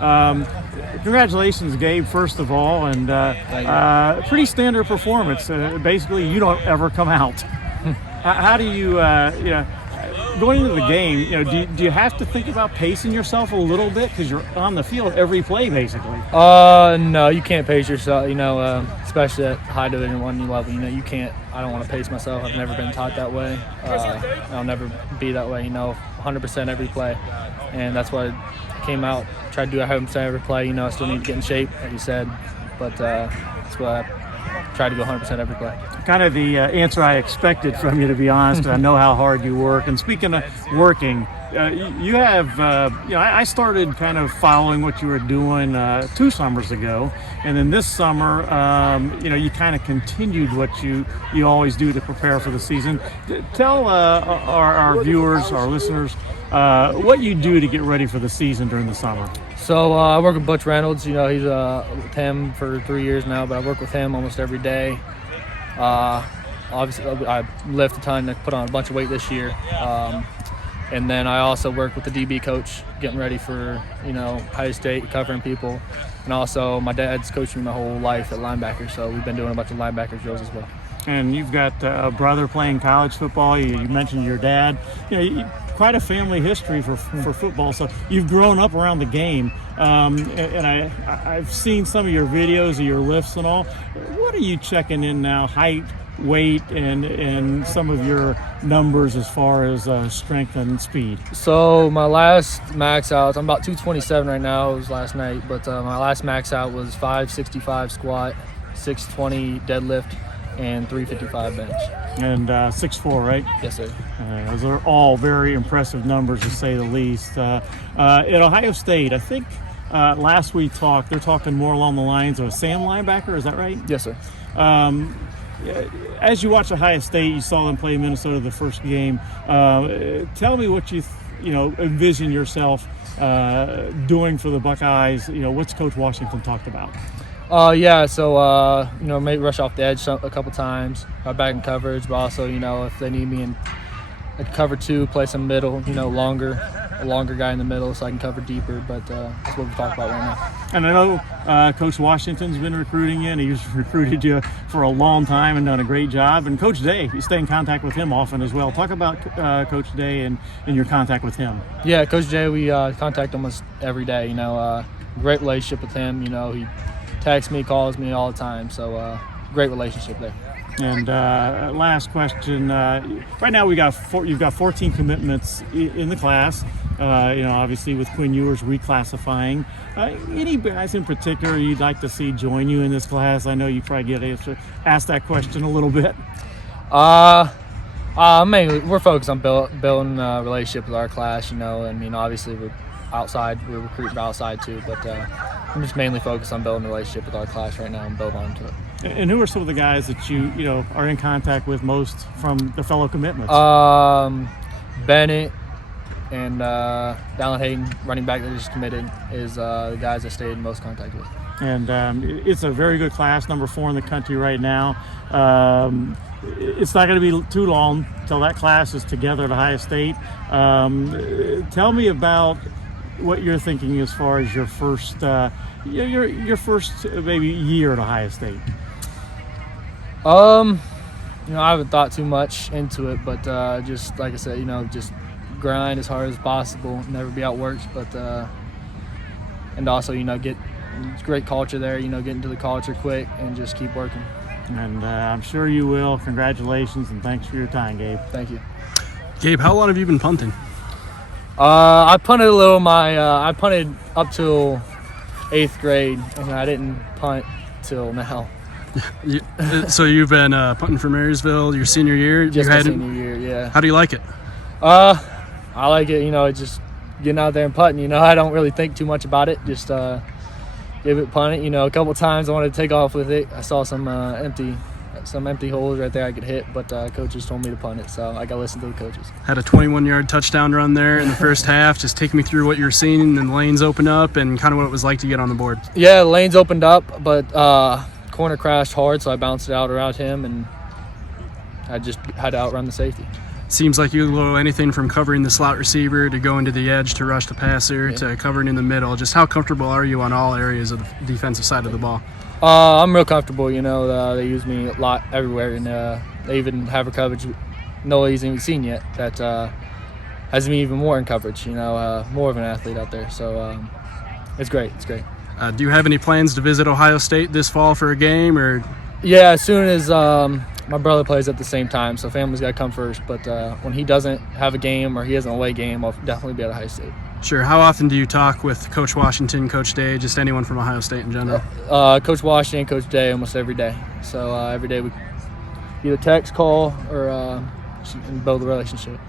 Congratulations, Gabe, first of all, and pretty standard performance. Basically, you don't ever come out. How do you, going into the game, do you have to think about pacing yourself a little bit because you're on the field every play, basically? No, you can't pace yourself, especially at high Division I level. You can't. I don't want to pace myself. I've never been taught that way. I'll never be that way, 100% every play. And that's why I came out, tried to do 100% every play. I still need to get in shape, like you said, but that's why I tried to go 100% every play. Kind of the answer I expected from you, to be honest. I know how hard you work. And speaking of working, you have, I started kind of following what you were doing 2 summers ago. And then this summer, you kind of continued what you always do to prepare for the season. Tell our viewers, our listeners, what you do to get ready for the season during the summer. So I work with Butch Reynolds. He's with him for 3 years now, but I work with him almost every day. Obviously, I lift a ton. I put on a bunch of weight this year. And then I also work with the DB coach, getting ready for, Ohio State, covering people. And also my dad's coached me my whole life at linebacker, so we've been doing a bunch of linebacker drills as well. And you've got a brother playing college football. You mentioned your dad. Quite a family history for football. So you've grown up around the game. And I've seen some of your videos of your lifts and all. What are you checking in now, height, weight, and some of your numbers as far as strength and speed? So my last max out, I'm about 227 right now. It was last night. But my last max out was 565 squat, 620 deadlift, and 355 bench. And 6'4", right? Yes, sir. Those are all very impressive numbers, to say the least. At Ohio State, I think last we talked, they're talking more along the lines of a Sam linebacker. Is that right? Yes, sir. As you watch Ohio State, you saw them play Minnesota the first game. Tell me what you envision yourself doing for the Buckeyes. What's Coach Washington talked about? Maybe rush off the edge a couple times, back in coverage, but also, if they need me in cover 2, play some middle, a longer guy in the middle so I can cover deeper, but that's what we talk about right now. And I know Coach Washington's been recruiting you, and he's recruited you for a long time and done a great job. And Coach Day, you stay in contact with him often as well. Talk about Coach Day and your contact with him. Yeah, Coach Day, we contact almost every day, great relationship with him, he texts me, calls me all the time, so great relationship there. And last question, right now you've got 14 commitments in the class, obviously with Quinn Ewers reclassifying. Any guys in particular you'd like to see join you in this class? I know you probably get asked that question a little bit. Mainly we're focused on building a relationship with our class, obviously we're recruiting outside too, but I'm just mainly focused on building a relationship with our class right now and build on to it. And who are some of the guys that you are in contact with most from the fellow commitments? Bennett and Dallin Hayden, running back that just committed, is the guys I stayed in most contact with. And it's a very good class, number 4 in the country right now. It's not going to be too long till that class is together at Ohio State. Tell me about what you're thinking as far as your first your first maybe year at Ohio State. I haven't thought too much into it, but just like I said, just grind as hard as possible, never be outworked, but and also get great culture there, get into the culture quick and just keep working. And I'm sure you will. Congratulations and thanks for your time, Gabe. Thank you. Gabe, how long have you been punting? I punted a little. I punted up till 8th grade, and I didn't punt till now. So you've been punting for Marysville your senior year? Just my senior year, yeah. How do you like it? I like it. It's just getting out there and putting. I don't really think too much about it. Just give it, punt it. A couple times I wanted to take off with it. I saw some empty holes right there I could hit, but coaches told me to punt it, so I got to listen to the coaches. Had a 21-yard touchdown run there in the first half. Just take me through what you were seeing and the lanes opened up and kind of what it was like to get on the board. Yeah, the lanes opened up, but corner crashed hard, so I bounced it out around him, and I just had to outrun the safety. Seems like you go anything from covering the slot receiver to going to the edge to rush the passer to covering in the middle. Just how comfortable are you on all areas of the defensive side of the ball? I'm real comfortable. You know, they use me a lot everywhere, and they even have a coverage nobody's even seen yet that has me even more in coverage. You know, more of an athlete out there. So it's great. It's great. Do you have any plans to visit Ohio State this fall for a game, or? Yeah, as soon as my brother plays at the same time, so family's got to come first. But when he doesn't have a game or he has an away game, I'll definitely be at Ohio State. Sure. How often do you talk with Coach Washington, Coach Day, just anyone from Ohio State in general? Coach Washington, Coach Day, almost every day. So every day we either text, call, or build a relationship.